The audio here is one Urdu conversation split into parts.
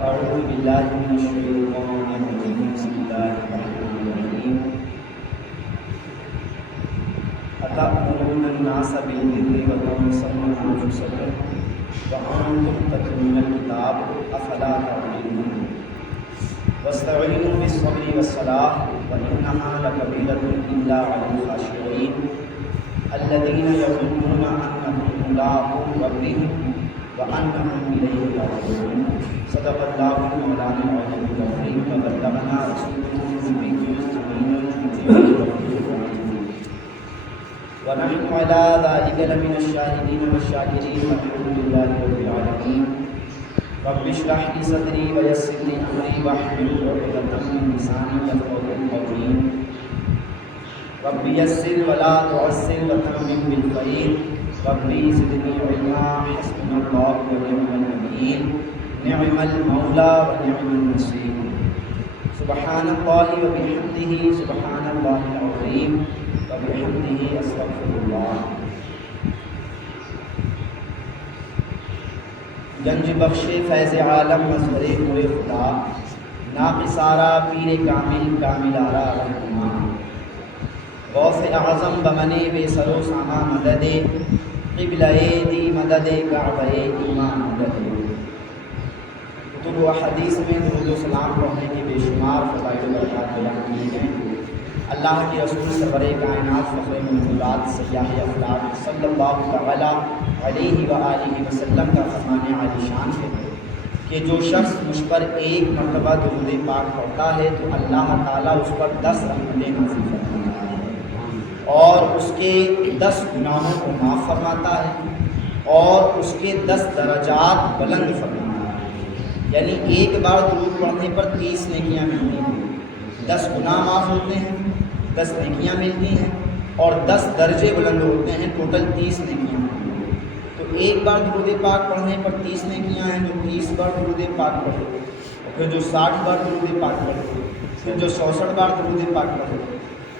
أعوذ بالله من الشيطان الرجيم بسم الله الرحمن الرحيم أتأمرون الناس بالبر وتنسون أنفسكم وأنتم تتلون الكتاب أفلا تعقلون واستعينوا بالصبر والصلاة وإنها لكبيرة إلا على الخاشعين الذين يظنون أنهم ملاقو ربهم وأنهم إليه راجعون صدق الله مولانا العلي العظيم وبلغنا رسوله النبي الأمين ونحن على ذلك لمن الشاهدين والشاكرين والحمد لله رب العالمين رب اشرح لي صدري ويسر لي أمري واحلل عقدة من لساني يفقهوا قولي رب يسر ولا تعسر وتمم بالخير ربي زدني علما حسبنا الله ونعم الوكيل نعم المولى ونعم النصير سبحان الله وبحمده سبحان الله العظيم وبحمده استغفر الله. گنج بخش فیض عالم مظہر نور خدا ناقصارہ پیر کامل کاملارہ رحمان غوث اعظم بمنے بے سرو سامہ مدد قبلہ دی مدد کعبہ ایمان مدد. کتب و حدیث میں درود و سلام پڑھنے کی بے شمار فضائل و برکات بیان کی ہیں. اللہ کے رسول سرور کائنات فخر موجودات سیاح افلاک صلی اللہ تعالی علیہ وآلہ وسلم کا فرمان عالی شان ہے کہ جو شخص مجھ پر ایک مرتبہ درود پاک پڑھتا ہے تو اللہ تعالیٰ اس پر 10 رحمتیں نازل فرماتا ہے اور اس کے 10 گناہوں کو معاف فرماتا ہے اور اس کے 10 درجات بلند فرماتا ہے. یعنی ایک بار درود پڑھنے پر 30 نیکیاں ملتی ہیں، 10 گناہ معاف ہوتے ہیں، 10 نیکیاں ملتی ہیں اور 10 درجے بلند ہوتے ہیں، ٹوٹل 30 نیکیاں. تو ایک بار درود پاک پڑھنے پر 30 نیکیاں ہیں. جو 30 بار درود پاک پڑھے اور پھر جو 60 بار درود پاک پڑھے، پھر جو 64 بار درود پاک پڑھے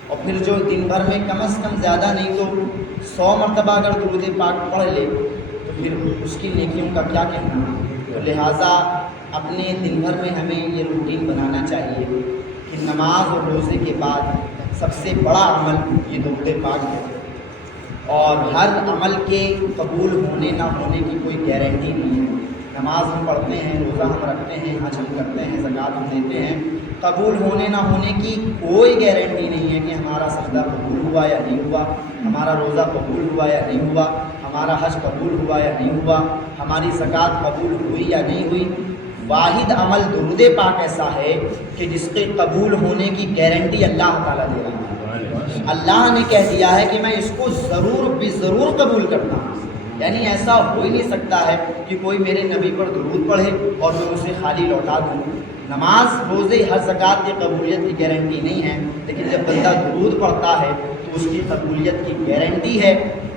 اور پھر جو دن بھر میں کم از کم زیادہ نہیں تو 100 مرتبہ اگر درود پاک پڑھ لے تو پھر اس کی نیکیوں کا کیا کہنا. تو لہٰذا اپنے دن بھر میں ہمیں یہ روٹین بنانا چاہیے کہ نماز اور روزے کے بعد سب سے بڑا عمل یہ درود پاک ہے اور ہر عمل کے قبول ہونے نہ ہونے کی کوئی گارنٹی نہیں ہے. نماز ہم پڑھتے ہیں، روزہ ہم رکھتے ہیں، حج ہم کرتے ہیں، زکوٰۃ ہم دیتے ہیں، قبول ہونے نہ ہونے کی کوئی گارنٹی نہیں ہے کہ ہمارا سجدہ قبول ہوا یا نہیں ہوا، ہمارا روزہ قبول ہوا یا نہیں ہوا، ہمارا حج قبول ہوا یا نہیں ہوا، ہماری زکوٰۃ قبول ہوئی یا نہیں ہوئی. واحد عمل درود پاک ایسا ہے کہ جس کے قبول ہونے کی گارنٹی اللہ تعالیٰ دے رہا ہے. اللہ نے کہہ دیا ہے کہ میں اس کو ضرور ضرور قبول کرتا ہوں. یعنی ایسا ہو ہی نہیں سکتا ہے کہ کوئی میرے نبی پر درود پڑھے اور میں اسے خالی لوٹا دوں. نماز روزے ہر زکوٰۃ کی قبولیت کی گارنٹی نہیں ہے، لیکن جب بندہ درود پڑھتا ہے تو اس کی قبولیت کی گارنٹی ہے،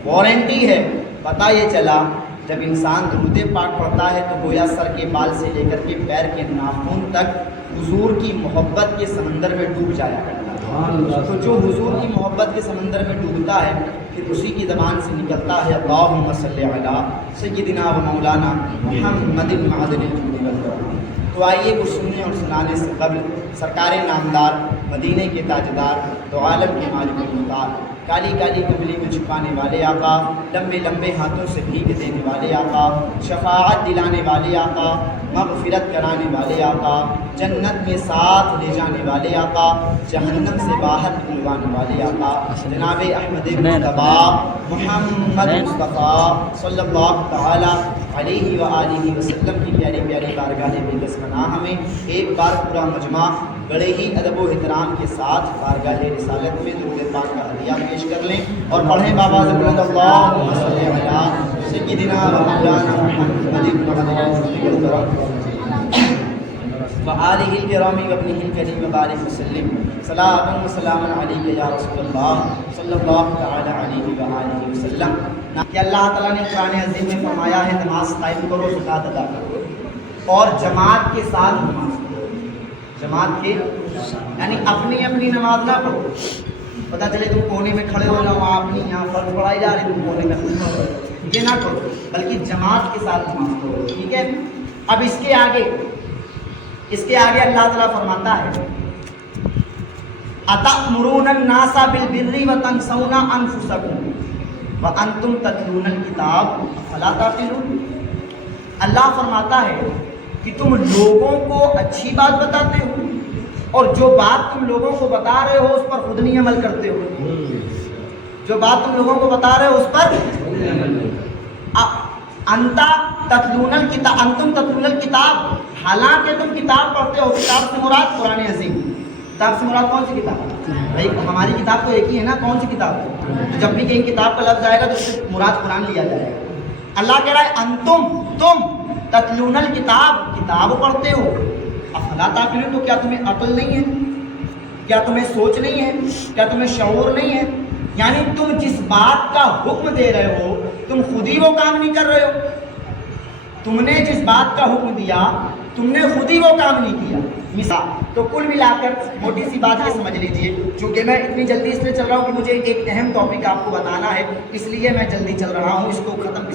وارنٹی ہے. پتہ یہ چلا جب انسان درود پاک پڑھتا ہے تو گویا سر کے بال سے لے کر کے پیر کے ناخن تک حضور کی محبت کے سمندر میں ڈوب جایا کرتا ہے. تو جو حضور کی محبت کے سمندر میں ڈوبتا ہے پھر اسی کی زبان سے نکلتا ہے اللہم صلی علی سیدنا و مولانا محمد معدن الجود والکرم. تو آئیے کچھ سننے اور سنانے سے قبل سرکار نامدار مدینے کے تاجدار دو عالم کے مالک المختار کالی کالی کملی میں چھپانے والے آقا، لمبے لمبے ہاتھوں سے بھیگ دینے والے آقا، شفاعت دلانے والے آقا، مغفرت کرانے والے آقا، جنت میں ساتھ لے جانے والے آقا، جہنم سے باہر نکلوانے والے آقا، جناب احمد مصطفیٰ محمد مصطفیٰ صلی اللہ تعالی علیہ وآلہ وسلم کی پیاری پیاری بارگاہ بےکس پناہ میں ایک بار پورا مجمع بڑے ہی ادب و احترام کے ساتھ بارگاہ رسالت میں درود پاک کا ہدیہ پیش کر لیں اور پڑھیں بابا زبرت اللہم صلی علی سیدنا و مولانا محمد وآلہ الکرام وابنہ الکریم وبارک وسلم صلاۃ و سلام علیک یا رسول اللہ صلی اللہ تعالی علیہ وآلہ وسلم. کہ اللہ تعالیٰ نے قرآن عظیم میں فرمایا ہے نماز قائم کرو، زکوٰۃ ادا کرو اور جماعت کے ساتھ نماز پڑھو. جماعت کے یعنی اپنی اپنی نماز نہ پڑھو. پتہ چلے تم کونے میں کھڑے ہو جاؤ، آپ اپنی یہاں فرض پڑھائی جا رہی تم کونے میں کھڑے ہو، یہ نہ کرو بلکہ جماعت کے ساتھ نماز پڑھو. ٹھیک ہے. اب اس کے آگے اس کے آگے اللہ تعالیٰ فرماتا ہے أَتَأْمُرُونَ النَّاسَ بِالْبِرِّ وَتَنْسَوْنَ أَنفُسَكُمْ وَأَنْتُمْ تَتْلُونَ الْكِتَابَ أَفَلَا تَعْقِلُونَ۔ اللہ فرماتا ہے کہ تم لوگوں کو اچھی بات بتاتے ہو اور جو بات تم لوگوں کو بتا رہے ہو اس پر خود نہیں عمل کرتے ہو۔ جو بات تم لوگوں کو بتا رہے ہو اس پر انتم تتلون الکتاب، حالانکہ تم کتاب پڑھتے ہو۔ کتاب سے مراد قرآن عظیم۔ کتاب سے مراد کون سی کتاب؟ بھائی ہماری کتاب تو ایک ہی ہے نا، کون سی کتاب؟ تو جب بھی کہیں کتاب کا لفظ آئے گا تو اس سے مراد قرآن لیا جائے گا۔ اللہ کہہ رہا ہے تم تتلون الکتاب، کتاب پڑھتے ہو، افلا تعقلون، تو کیا تمہیں عقل نہیں ہے؟ کیا تمہیں سوچ نہیں ہے؟ کیا تمہیں شعور نہیں ہے؟ یعنی تم جس بات کا حکم دے رہے ہو تم خود ہی وہ کام نہیں کر رہے ہو۔ تم نے جس بات کا حکم دیا تم نے خود ہی وہ کام نہیں کیا۔ مثال تو کل ملا کر موٹی سی بات یہ سمجھ لیجئے، چونکہ میں اتنی جلدی اس لیے چل رہا ہوں کہ مجھے ایک اہم ٹاپک آپ کو بتانا ہے، اس لیے میں جلدی چل رہا ہوں۔ اس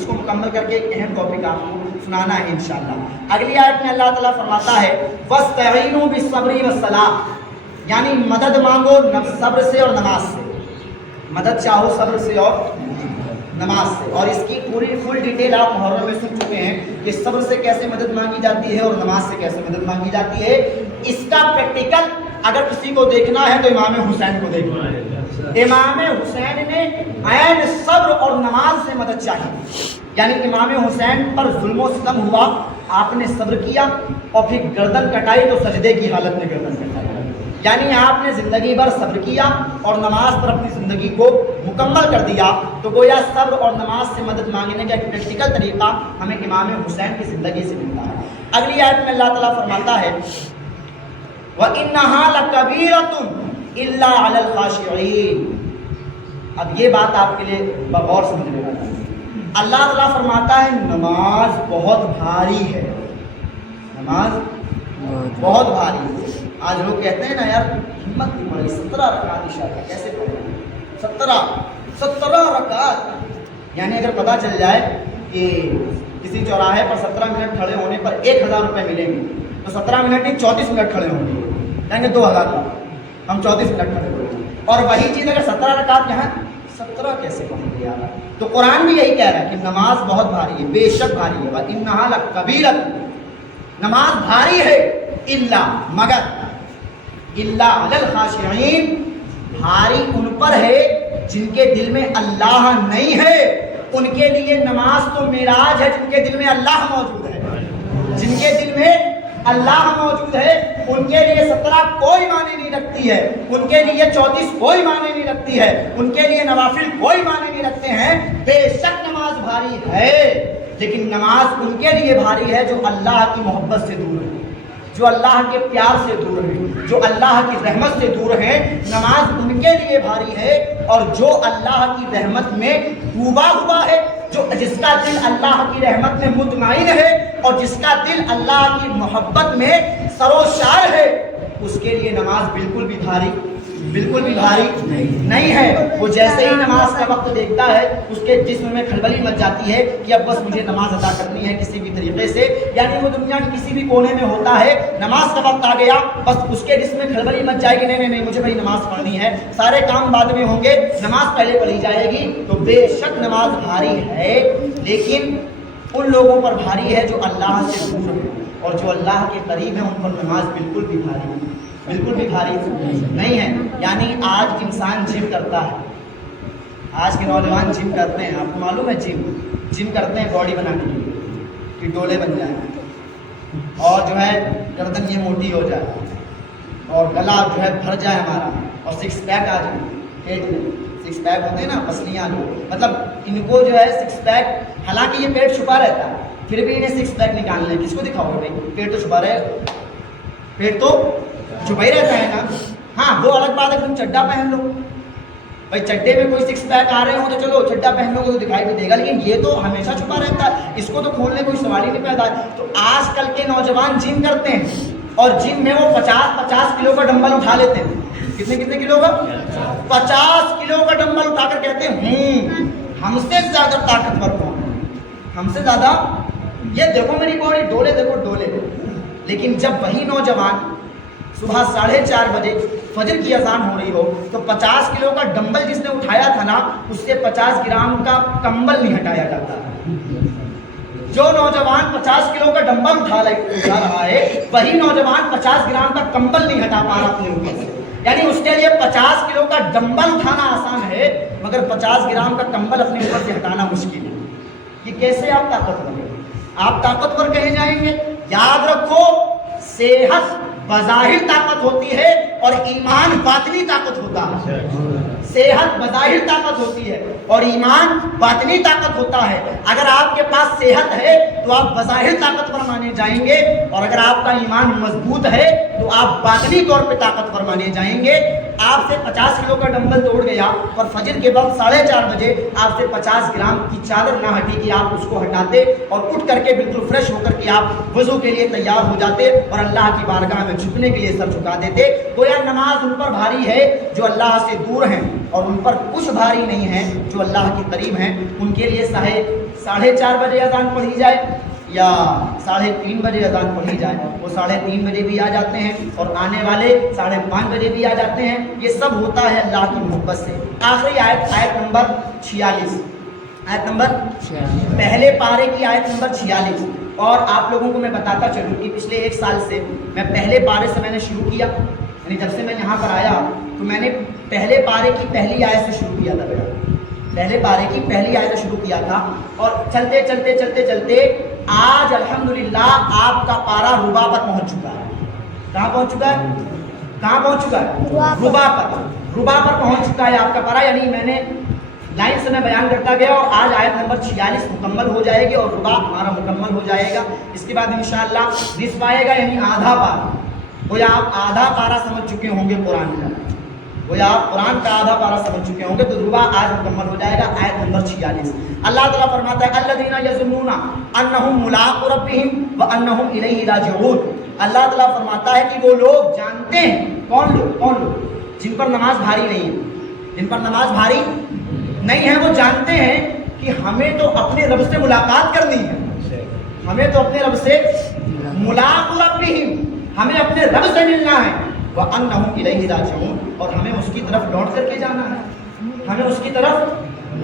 کو مکمل کر کے ایک اہم ٹاپک آپ کو سنانا ہے انشاءاللہ۔ اگلی آیت میں اللہ تعالیٰ فرماتا ہے وَاسْتَعِینُوا بِالصَّبْرِ وَالصَّلَاةِ، یعنی مدد مانگو صبر سے اور نماز سے۔ مدد چاہو صبر سے اور نماز سے، اور اس کی پوری فل ڈیٹیل آپ محرم میں سن چکے ہیں کہ صبر سے کیسے مدد مانگی جاتی ہے اور نماز سے کیسے مدد مانگی جاتی ہے۔ اس کا پریکٹیکل اگر کسی کو دیکھنا ہے تو امام حسین کو دیکھنا ہے۔ امام حسین نے عین صبر اور نماز سے مدد چاہی، یعنی امام حسین پر ظلم و ستم ہوا، آپ نے صبر کیا اور پھر گردن کٹائی تو سجدے کی حالت میں گردن کٹائی، یعنی آپ نے زندگی بھر صبر کیا اور نماز پر اپنی زندگی کو مکمل کر دیا۔ تو گویا صبر اور نماز سے مدد مانگنے کا ایک پریکٹیکل طریقہ ہمیں امام حسین کی زندگی سے ملتا ہے۔ اگلی آیت میں اللہ تعالیٰ فرماتا ہے وَإِنَّهَا لَكَبِيرَةٌ إِلَّا عَلَى الْخَاشِعِينَ۔ اب یہ بات آپ کے لیے بغور سمجھنے والا ہے۔ اللہ تعالیٰ فرماتا ہے نماز بہت بھاری ہے، نماز بہت بھاری ہے۔ آج لوگ کہتے ہیں نا یار ہمت نہیں پڑی، 17 رکعت عشاء کا کیسے پڑھیں؟ 17 رکعت، یعنی اگر پتہ چل جائے کہ کسی چوراہے پر 17 منٹ کھڑے ہونے پر 1000 روپے ملیں گے تو 17 منٹ نہیں 34 منٹ کھڑے ہوں گے، یعنی 2000 کا ہم 34 منٹ کھڑے ہوئے ہیں۔ اور وہی چیز اگر 17 رکعت یہاں 17 کیسے پڑھیں گے یار؟ تو قرآن بھی یہی کہہ رہا ہے کہ نماز بہت بھاری ہے، بے شک بھاری ہے۔ وَإِنَّهَا لَكَبِيرَةٌ، نماز بھاری ہے، الا مگر الا علی الخاشعین، بھاری ان پر ہے جن کے دل میں اللہ نہیں ہے، ان کے لیے نماز تو معراج ہے۔ جن کے دل میں اللہ موجود ہے، جن کے دل میں اللہ موجود ہے، ان کے لیے 17 کوئی معنی نہیں رکھتی ہے، ان کے لیے 34 کوئی معنی نہیں رکھتی ہے، ان کے لیے نوافل کوئی معنی نہیں رکھتے ہیں۔ بے شک نماز بھاری ہے، لیکن نماز ان کے لیے بھاری ہے جو اللہ کی محبت سے دور ہے، جو اللہ کے پیار سے دور ہے، جو اللہ کی رحمت سے دور ہے۔ نماز ان کے لیے بھاری ہے، اور جو اللہ کی رحمت میں ڈوبا ہوا ہے، جس کا دل اللہ کی رحمت میں مطمئن ہے اور جس کا دل اللہ کی محبت میں سروشار ہے، اس کے لیے نماز بالکل بھی بھاری نہیں ہے۔ وہ جیسے ہی نماز کا وقت دیکھتا ہے اس کے جسم میں کھلبلی مچ جاتی ہے کہ اب بس مجھے نماز ادا کرنی ہے کسی بھی طریقے سے، یعنی وہ دنیا کے کسی بھی کونے میں ہوتا ہے، نماز کا وقت آ گیا بس اس کے جسم میں کھلبلی مچ جائے گی، نہیں مجھے بھائی نماز پڑھنی ہے، سارے کام بعد میں ہوں گے، نماز پہلے پڑھی جائے گی۔ تو بے شک نماز بھاری ہے، لیکن ان لوگوں پر بھاری ہے جو اللہ سے دور ہے، اور جو اللہ کے قریب ہیں ان پر نماز بالکل بھی بھاری نہیں ہے۔ یعنی آج انسان جم کرتا ہے، آج کے نوجوان جم کرتے ہیں، آپ کو معلوم ہے جم کرتے ہیں باڈی بنانے کے لیے کہ ڈولے بن جائیں اور جو ہے گردن یہ موٹی ہو جائے اور گلا جو ہے بھر جائے ہمارا، اور 6 پیک آ جائے پیٹ میں، 6 پیک ہوتے ہیں نا پسلیاں، جو مطلب ان کو جو ہے 6 پیک، حالانکہ یہ پیٹ چھپا رہتا ہے پھر بھی انہیں 6 پیک نکالنے ہیں۔ کس کو دکھاؤ گے بھائی؟ پیٹ تو چھپا رہے، پیٹ تو چھپا ہی رہتا ہے نا۔ ہاں وہ الگ بات ہے کہ تم چڈا پہن لو، بھائی چڈے میں کوئی 6 پیک آ رہے ہوں تو چلو چڈا پہن لو گے تو دکھائی بھی دے گا، لیکن یہ تو ہمیشہ چھپا رہتا ہے، اس کو تو کھولنے کوئی سوال ہی نہیں پیدا ہے۔ تو آج کل کے نوجوان جم کرتے ہیں اور جم میں وہ 50 کلو کا ڈمبل اٹھا لیتے ہیں۔ کتنے کلو کا؟ 50 کلو کا ڈمبل اٹھا کر کہتے ہیں ہم سے زیادہ طاقتور کون ہے، ہم سے زیادہ، یہ دیکھو میری باڈی، ڈولے دیکھو ڈولے، لیکن جب وہی نوجوان صبح 4:30 بجے فجر کی اذان ہو رہی ہو تو 50 کلو کا ڈمبل جس نے اٹھایا تھا نا اس سے 50 گرام کا کمبل نہیں ہٹایا جاتا. جو نوجوان 50 کلو کا ڈمبل اٹھا رہا ہے وہی نوجوان 50 گرام کا کمبل نہیں ہٹا پا رہا اپنے اوپر سے. یعنی اس کے لیے 50 کلو کا ڈمبل اٹھانا آسان ہے مگر 50 گرام کا کمبل اپنے اوپر سے ہٹانا مشکل ہے. یہ کیسے آپ طاقتور ہیں؟ آپ طاقتور کہے جائیں گے. یاد رکھو صحت بظاہر طاقت ہوتی ہے اور ایمان باطنی طاقت ہوتا ہے. صحت بظاہر طاقت ہوتی ہے اور ایمان باطنی طاقت ہوتا ہے. اگر آپ کے پاس صحت ہے تو آپ بظاہر طاقتور مانے جائیں گے اور اگر آپ کا ایمان مضبوط ہے تو آپ باطنی طور پہ طاقتور مانے جائیں گے. آپ سے 50 کلو کا ڈمبل توڑ گیا اور فجر کے وقت 4:30 بجے آپ سے 50 گرام کی چادر نہ ہٹی کہ آپ اس کو ہٹاتے اور اٹھ کر کے بالکل فریش ہو کر کے آپ وضو کے لیے تیار ہو جاتے اور اللہ کی بارگاہ میں جھکنے کے لیے سر جھکا دیتے. گویا نماز ان پر بھاری ہے جو اللہ سے دور ہیں اور ان پر کچھ بھاری نہیں ہے جو اللہ کے قریب ہیں. ان کے لیے 4:30 بجے اذان پڑھی جائے یا 3:30 بجے اذان پڑھی جائے وہ 3:30 بجے بھی آ جاتے ہیں اور آنے والے 5:30 بجے بھی آ جاتے ہیں. یہ سب ہوتا ہے اللہ کی محبت سے. آخری آیت نمبر 46 پہلے پارے کی آیت نمبر 46. اور آپ لوگوں کو میں بتاتا چلوں کہ پچھلے 1 سال سے میں پہلے پارے سے میں نے شروع کیا. یعنی جب سے میں یہاں پر آیا تو میں نے پہلے پارے کی پہلی آیت سے شروع کیا تھا. پہلے پارے کی پہلی آیت سے شروع کیا تھا اور چلتے چلتے آج الحمدللہ آپ کا پارا ربا پر پہنچ چکا ہے. کہاں پہنچ چکا ہے؟ کہاں پہنچ چکا ہے؟ ربا پر پہنچ چکا ہے آپ کا پارا. یعنی میں نے لائن سے میں بیان کرتا گیا اور آج آیت نمبر 46 مکمل ہو جائے گی اور ربا ہمارا مکمل ہو جائے گا. اس کے بعد انشاءاللہ نصف آئے گا یعنی آدھا پارا. گویا آپ آدھا پارا سمجھ چکے ہوں گے قرآن کا. گویا آپ قرآن کا آدھا پارا سمجھ چکے ہوں گے تو ربا آج مکمل ہو جائے گا. آیت نمبر 46 اللہ تعالیٰ فرماتا ہے الذین یظنون انہم ملاقو ربہم وانہم الیہ راجعون. اللہ تعالیٰ فرماتا ہے کہ وہ لوگ جانتے ہیں. کون لوگ؟ جن پر نماز بھاری نہیں ہے. جن پر نماز بھاری نہیں ہے وہ جانتے ہیں کہ ہمیں تو اپنے رب سے ملاقات کرنی ہے. ہمیں تو اپنے رب سے ملاقو ربہم ہمیں اپنے رب سے ملنا ہے. وَأَنَّهُمْ إِلَيْهِ رَاجِعُونَ اور ہمیں اس کی طرف لوٹ کر کے جانا ہے. ہمیں اس کی طرف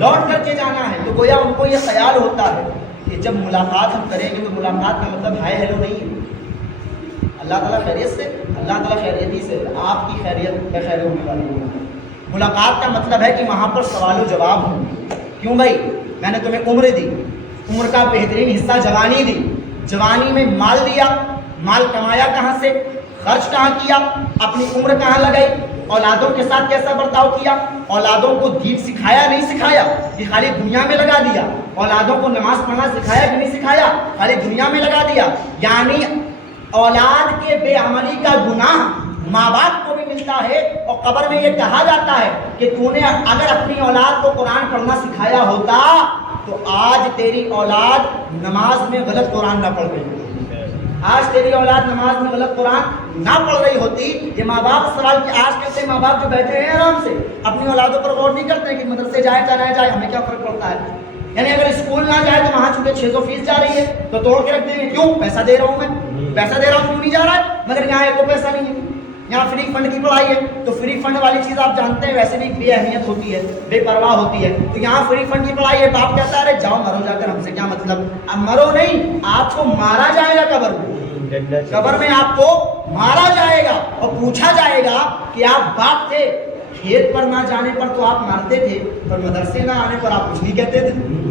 لوٹ کر کے جانا ہے. تو گویا ان کو یہ خیال ہوتا ہے کہ جب ملاقات ہم کریں گے تو ملاقات کا مطلب ہائے ہیلو نہیں ہے. اللہ تعالیٰ خیریت سے اللہ تعالیٰ خیریتی سے آپ کی خیریت بے خیر ہونے والی ہے. ملاقات کا مطلب ہے کہ وہاں پر سوال و جواب ہوں. کیوں بھائی؟ میں نے تمہیں عمر دی, عمر کا بہترین حصہ جوانی دی, جوانی میں مال دیا, مال کمایا کہاں سے, خرچ کہاں کیا, اپنی عمر کہاں لگائی, اولادوں کے ساتھ کیسا برتاؤ کیا, اولادوں کو دین سکھایا نہیں سکھایا کہ خالی دنیا میں لگا دیا, اولادوں کو نماز پڑھنا سکھایا کہ نہیں سکھایا خالی دنیا میں لگا دیا. یعنی اولاد کے بے عملی کا گناہ ماں باپ کو بھی ملتا ہے اور قبر میں یہ کہا جاتا ہے کہ تو نے اگر اپنی اولاد کو قرآن پڑھنا سکھایا ہوتا تو آج تیری اولاد نماز میں غلط قرآن نہ پڑھ رہی ہوتی. آج تیری اولاد نماز میں غلط قرآن نہ پڑھ رہی ہوتی. یہ ماں باپ سوال کہ آج کیسے ماں باپ جو بیٹھے ہیں آرام سے اپنی اولادوں پر غور نہیں کرتے کہ مدرسے جائے چلا جائے ہمیں کیا فرق پڑتا ہے. یعنی اگر اسکول نہ جائے تو وہاں چونکہ 600 فیس جا رہی ہے تو توڑ کے رکھ دیں گے. کیوں؟ پیسہ دے رہا ہوں میں, پیسہ دے رہا ہوں کیوں نہیں جا رہا ہے. مگر یہاں ایک پیسہ نہیں ہے, یہاں فری فنڈ کی پڑھائی ہے. تو فری فنڈ والی چیز آپ جانتے ہیں ویسے بھی بے اہمیت ہوتی ہے, بے پرواہ ہوتی ہے. تو یہاں فری فنڈ کی پڑھائی ہے, باپ کہتا ہے جاؤ مرو جا کر, ہم سے کیا مطلب. اب مرو نہیں, آپ کو مارا جائے گا قبر میں. قبر میں آپ کو مارا جائے گا اور پوچھا جائے گا کہ آپ باپ تھے, کھیت پر نہ جانے پر تو آپ مارتے تھے, پر مدرسے نہ آنے پر آپ کچھ نہیں کہتے تھے.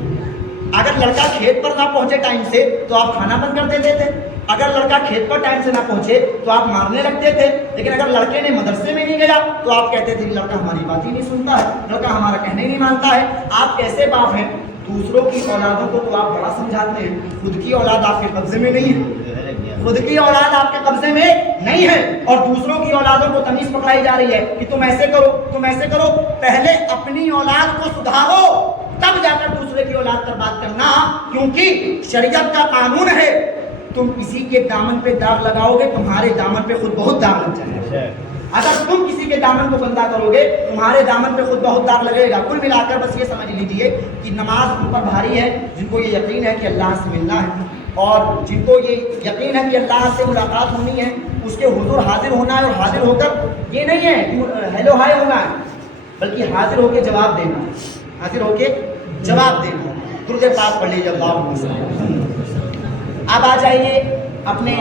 اگر لڑکا کھیت پر نہ پہنچے ٹائم سے تو آپ کھانا بند کر دیتے تھے. اگر لڑکا کھیت پر ٹائم سے نہ پہنچے تو آپ مارنے لگتے تھے. لیکن اگر لڑکے نے مدرسے میں نہیں گیا تو آپ کہتے تھے کہ لڑکا ہماری بات ہی نہیں سنتا ہے, لڑکا ہمارا کہنے نہیں مانتا ہے. آپ کیسے باپ ہیں؟ دوسروں کی اولادوں کو تو آپ بڑا سمجھاتے ہیں, خود کی اولاد آپ کے قبضے میں نہیں ہے. خود کی اولاد آپ کے قبضے میں نہیں ہے اور دوسروں کی اولادوں کو تمیز پکڑائی جا رہی ہے کہ تم ایسے کرو, تم ایسے کرو. پہلے اپنی اولاد کو سدھارو تب جا کر دوسرے کی اولاد پر بات کرنا, کیونکہ شریعت کا قانون ہے تم کسی کے دامن پہ داغ لگاؤ گے تمہارے دامن پہ خود بہت داغ لگ جائے گا. اگر تم کسی کے دامن کو گندا کرو گے تمہارے دامن پہ خود بہت داغ لگے گا. کل ملا کر بس یہ سمجھ لیجئے کہ نماز ان پر بھاری ہے جن کو یہ یقین ہے کہ اللہ سے ملنا ہے, اور جن کو یہ یقین ہے کہ اللہ سے ملاقات ہونی ہے، اس کے حضور حاضر ہونا ہے، اور حاضر ہو کر یہ نہیں ہے کہ ہیلو ہائے ہونا ہے، بلکہ حاضر ہو کے جواب دینا ہے، حاضر ہو کے جواب دینا ہے۔ درود پاک پڑھ لیجیے اللہم صلی اللہ علیہ وسلم۔ اب آ جائیے اپنے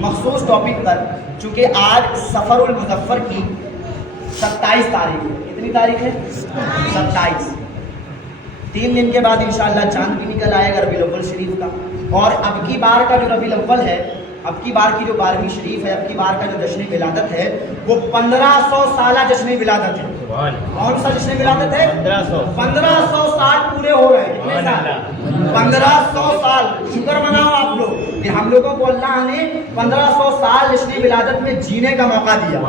مخصوص ٹاپک پر، چونکہ آج سفر المظفر کی 27 تاریخ ہے۔ کتنی تاریخ ہے؟ 27۔ 3 دن کے بعد انشاءاللہ چاند بھی نکل آئے گا ربیع الاول شریف کا، اور اب کی بار کا جو ربیع الاول ہے، اب کی بار کی جو 12ویں شریف ہے، اب کی بار کا جو جشن ولادت ہے وہ 1500 سالہ جشن ولادت ہے۔ کون سا جشن ولادت ہے؟ 1500 سال پورے ہو رہے ہیں۔ کتنے سال؟ 1500 سال۔ شکر مناؤ آپ لوگ کہ ہم لوگوں کو اللہ نے 1500 سال جشن ولادت میں جینے کا موقع دیا۔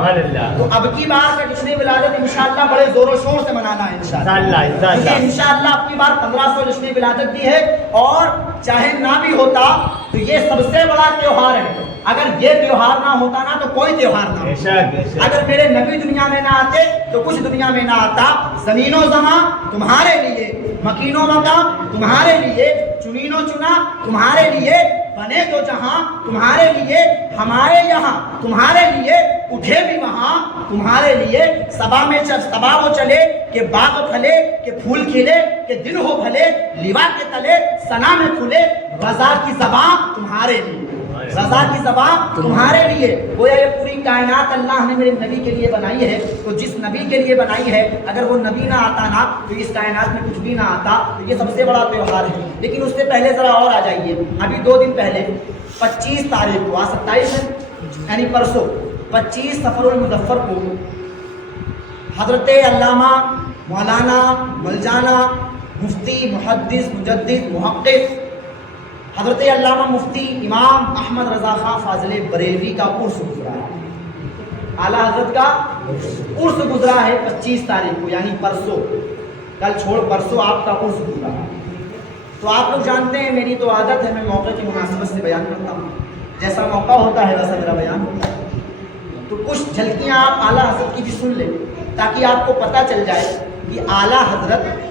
تو اب کی بار کا جشن ولادت انشاءاللہ بڑے زور و شور سے منانا ہے انشاءاللہ۔ انشاءاللہ اب کی بار 1500 جشن ولادت بھی ہے، اور چاہے نہ بھی ہوتا تو یہ سب سے بڑا تیوہار ہے۔ اگر یہ تیوہار نہ ہوتا نا تو کوئی تیوہار نہ ہوتا۔ اگر میرے نبی دنیا میں نہ آتے تو کچھ دنیا میں نہ آتا۔ زمین و زمان تمہارے لیے، مکین و مقام تمہارے لیے، چنین و چنا تمہارے لیے، بنے تو جہاں تمہارے لیے، ہمارے یہاں تمہارے لیے، اٹھے بھی وہاں تمہارے لیے، صبا وہ چلے کہ باغ پھلے، کہ پھول کھلے، کہ دن ہو بھلے، لیوا کے تلے ثنا میں کھلے، رضا کی زبان تمہارے لیے، رضا کی زبان تمہارے لیے۔ گویا یہ پوری کائنات اللہ نے میرے نبی کے لیے بنائی ہے، تو جس نبی کے لیے بنائی ہے اگر وہ نبی نہ آتا نا تو اس کائنات میں کچھ بھی نہ آتا۔ تو یہ سب سے بڑا تیوہار ہے۔ لیکن اس سے پہلے ذرا اور آ جائیے، ابھی 2 دن پہلے 25 تاریخ کو، آج 27 ہے یعنی پرسوں 25 سفر المظفر کو حضرت علامہ مولانا مولانا مفتی محدث مجدد محقق حضرت علامہ مفتی امام احمد رضا خان فاضل بریلوی کا عرس گزرا ہے۔ اعلیٰ حضرت کا عرس گزرا ہے 25 تاریخ کو، یعنی پرسوں، کل چھوڑ پرسوں آپ کا عرس گزرا ہے۔ تو آپ لوگ جانتے ہیں میری تو عادت ہے میں موقع کی مناسبت سے بیان کرتا ہوں، جیسا موقع ہوتا ہے ویسا میرا بیان ہوتا ہے۔ تو کچھ جھلکیاں آپ اعلیٰ حضرت کی بھی سن لیں تاکہ آپ کو پتہ چل جائے کہ اعلیٰ حضرت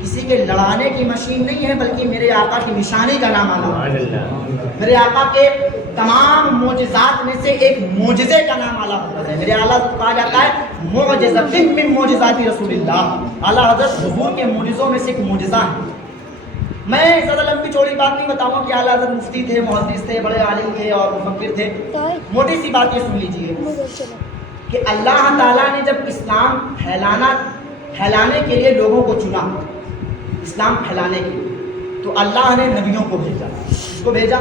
کسی کے لڑانے کی مشین نہیں ہے، بلکہ میرے آقا کی نشانی کا نام اعلیٰ۔ میرے آقا کے تمام معجزات میں سے ایک معجزے کا نام اعلیٰ حضرت ہے۔ میرے اعلیٰ حضرت کہا جاتا ہے معجزۃ من معجزات رسول اللہ۔ اعلیٰ حضرت حضور کے معجزوں میں سے ایک معجزہ ہے۔ میں زیادہ لمبی چوڑی بات نہیں بتاؤں گا کہ اعلیٰ حضرت مفتی تھے، محدث تھے، بڑے عالم تھے اور مفکر تھے۔ موٹی سی بات یہ سن لیجیے کہ اللہ تعالیٰ نے جب اسلام پھیلانے کے لیے لوگوں کو چنا، اسلام پھیلانے کے لیے، تو اللہ نے نبیوں کو بھیجا۔ کس کو بھیجا؟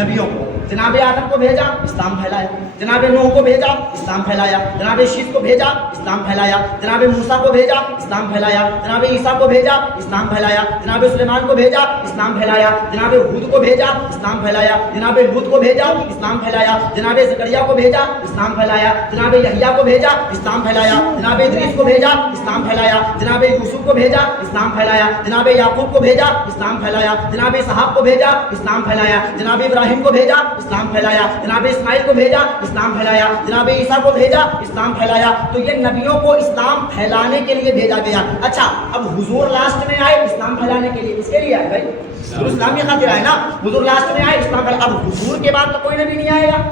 نبیوں کو۔ جناب آدم کو بھیجا، اسلام پھیلایا۔ جناب نوح کو بھیجا، اسلام پھیلایا۔ جناب شیس کو بھیجا، اسلام پھیلایا۔ جناب موسیٰ کو بھیجا، اسلام پھیلایا۔ جناب عیسیٰ کو بھیجا، اسلام پھیلایا۔ جناب سلیمان کو بھیجا، اسلام پھیلایا۔ جناب ہود کو بھیجا، اسلام پھیلایا۔ جناب لوط کو بھیجا، اسلام پھیلایا۔ جناب زکریا کو بھیجا، اسلام پھیلایا۔ جناب یحییٰ کو بھیجا، اسلام پھیلایا۔ جناب ادریس کو بھیجا، اسلام پھیلایا۔ جناب یوسف کو بھیجا، اسلام پھیلایا۔ جناب یعقوب کو بھیجا، اسلام پھیلایا۔ جناب اسحاق کو بھیجا، اسلام پھیلایا۔ جناب ابراہیم کو بھیجا، اسلام پھیلایا۔ جناب اسماعیل کو بھیجا، اسلام پھیلایا۔ جناب عیسیٰ کو بھیجا، اسلام پھیلایا۔ تو یہ نبیوں کو اسلام پھیلانے کے لیے بھیجا گیا۔ اچھا اب حضور لاسٹ میں آئے اسلام پھیلانے کے لیے، اس کے لیے آئے بھائی، حضور اسلام کی خاطر آئے نا۔ حضور لاسٹ میں آئے اسلام پھیلانے۔ اب حضور کے بعد تو کوئی نبی نہیں آئے گا،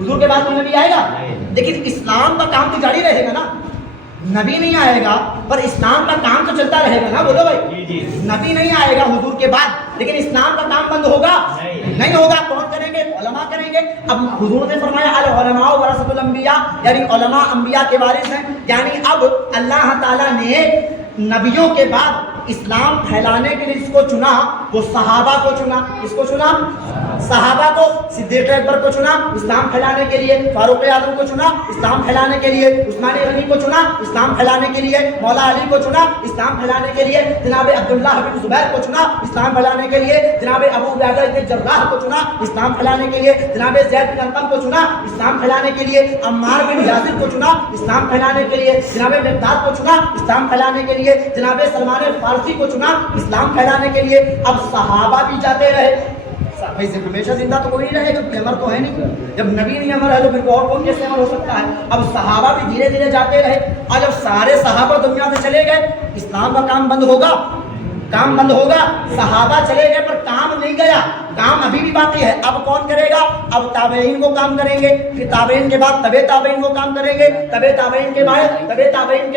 حضور کے بعد کوئی نبی آئے گا، لیکن اسلام کا کام تو جاری رہے گا نا۔ نبی نہیں آئے گا پر اسلام کا کام تو چلتا رہے گا نا، بولو بھائی۔ نبی نہیں آئے گا حضور کے بعد، لیکن اسلام کا کام بند ہوگا نہیں ہوگا۔ کون کریں گے؟ علماء کریں گے۔ اب حضور نے فرمایا العلماء ورثۃ الانبیاء، یعنی علماء انبیاء کے وارث ہیں۔ یعنی اب اللہ تعالیٰ نے نبیوں کے بعد اسلام پھیلانے کے لیے جس کو چنا وہ صحابہ کو چنا۔ کس کو چنا؟ صحابہ کو۔ صدیق اکبر کو چنا اسلام پھیلانے کے لیے، فاروق اعظم کو چنا اسلام پھیلانے کے لیے، عثمان غنی کو چنا اسلام پھیلانے کے لیے، مولا علی کو چنا اسلام پھیلانے کے لیے، جناب عبداللہ بن زبیر کو چنا اسلام پھیلانے کے لیے، جناب ابو عبیدہ بن جراح کو چنا اسلام پھیلانے کے لیے، جناب زید بن ارقم کو چنا اسلام پھیلانے کے لیے، عمار بن یاسر کو چنا اسلام پھیلانے کے لیے، جناب مقداد کو چنا اسلام پھیلانے کے لیے، جناب سلمان فارسی کو چنا اسلام پھیلانے کے لیے۔ اب صحابہ بھی جاتے رہے۔ بھائی ہمیشہ زندہ تو کوئی نہیں رہے گا، امر تو ہے نہیں۔ جب نبی نہیں امر ہے تو پھر اور کون کیسے امر ہو سکتا ہے؟ اب صحابہ بھی دھیرے دھیرے جاتے رہے، اور جب سارے صحابہ دنیا سے چلے گئے اسلام کا کام بند ہوگا کام بند ہوگا؟ صحابہ چلے گئے پر کام نہیں گیا، کام ابھی بھی باقی ہے۔ اب کون کرے گا؟ اب تابعین کو کام کریں گے، پھر تابعین کے بعد تبع تابعین کو کام کریں گے، تبع تابعین کے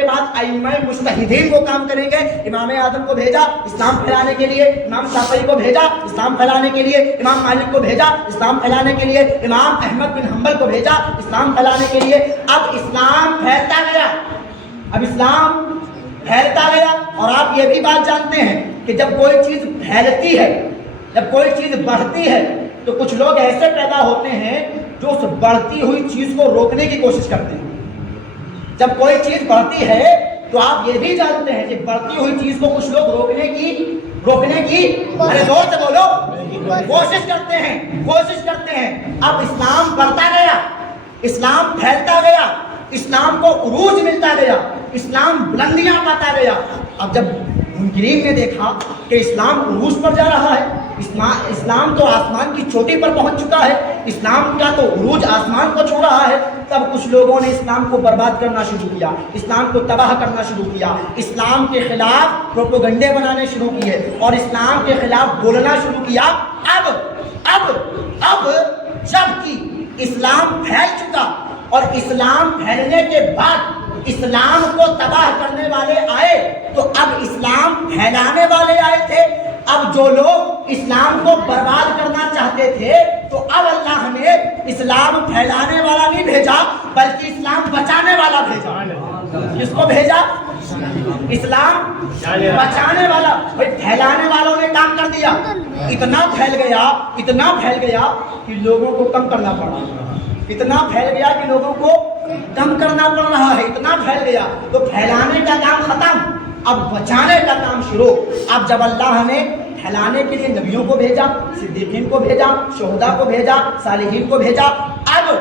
بعد ائمہ مجتہدین کو کام کریں گے۔ امام اعظم کو بھیجا اسلام پھیلانے کے لیے، امام شافعی کو بھیجا اسلام پھیلانے کے لیے، امام مالک کو بھیجا اسلام پھیلانے کے لیے، امام احمد بن حنبل کو بھیجا اسلام پھیلانے کے لیے۔ اب اسلام پھیلتا گیا، اب اسلام پھیلتا گیا۔ اور آپ یہ بھی بات جانتے ہیں کہ جب کوئی چیز پھیلتی ہے، جب کوئی چیز بڑھتی ہے تو کچھ لوگ ایسے پیدا ہوتے ہیں جو اس بڑھتی ہوئی چیز کو روکنے کی کوشش کرتے ہیں۔ جب کوئی چیز بڑھتی ہے تو آپ یہ بھی جانتے ہیں کہ بڑھتی ہوئی چیز کو کچھ لوگ روکنے کی ارے زور سے بولو، کوشش کرتے ہیں۔ اب اسلام بڑھتا گیا، اسلام پھیلتا گیا، اسلام کو عروج ملتا گیا، اسلام بلندیاں پاتا گیا۔ اب جب منکرین نے دیکھا کہ اسلام عروج پر جا رہا ہے، اسلام تو آسمان کی چوٹی پر پہنچ چکا ہے، اسلام کا تو عروج آسمان کو چھو رہا ہے، تب کچھ لوگوں نے اسلام کو برباد کرنا شروع کیا، اسلام کو تباہ کرنا شروع کیا، اسلام کے خلاف پروپیگنڈے بنانے شروع کیے اور اسلام کے خلاف بولنا شروع کیا۔ اب جب کہ اسلام پھیل چکا اور اسلام پھیلنے کے بعد اسلام کو تباہ کرنے والے آئے تو اب اسلام پھیلانے والے آئے تھے۔ اب جو لوگ اسلام کو برباد کرنا چاہتے تھے تو اب اللہ نے اسلام پھیلانے والا نہیں بھیجا بلکہ اسلام بچانے والا بھیجا۔ کس کو بھیجا؟ اسلام بچانے والا۔ بھائی پھیلانے والوں نے کام کر دیا، اتنا پھیل گیا کہ لوگوں کو کم کرنا پڑا، اتنا پھیل گیا کہ لوگوں کو کم کرنا پڑ رہا ہے، اتنا پھیل گیا۔ تو پھیلانے کا کام ختم، اب بچانے کا کام شروع۔ اب جب اللہ نے پھیلانے کے لیے نبیوں کو بھیجا، صدیقین کو بھیجا، شہداء کو بھیجا، صالحین کو بھیجا، اب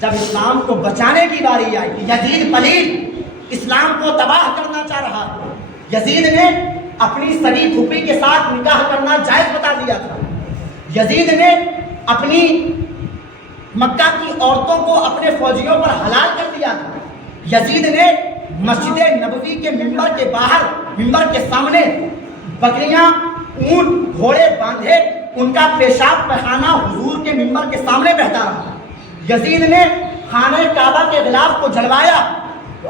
جب اسلام کو بچانے کی باری آئی کہ یزید پلید اسلام کو تباہ کرنا چاہ رہا ہے، یزید نے اپنی سگی پھوپھی کے ساتھ نکاح کرنا جائز بتا دیا تھا، یزید نے اپنی مکہ کی عورتوں کو اپنے فوجیوں پر حلال کر دیا تھا، یزید نے مسجد نبوی کے ممبر کے باہر، ممبر کے سامنے بکریاں، اونٹ، گھوڑے باندھے، ان کا پیشاب پخانہ حضور کے ممبر کے سامنے بہتا رہا۔ یزید نے خانہ کعبہ کے غلاف کو جلوایا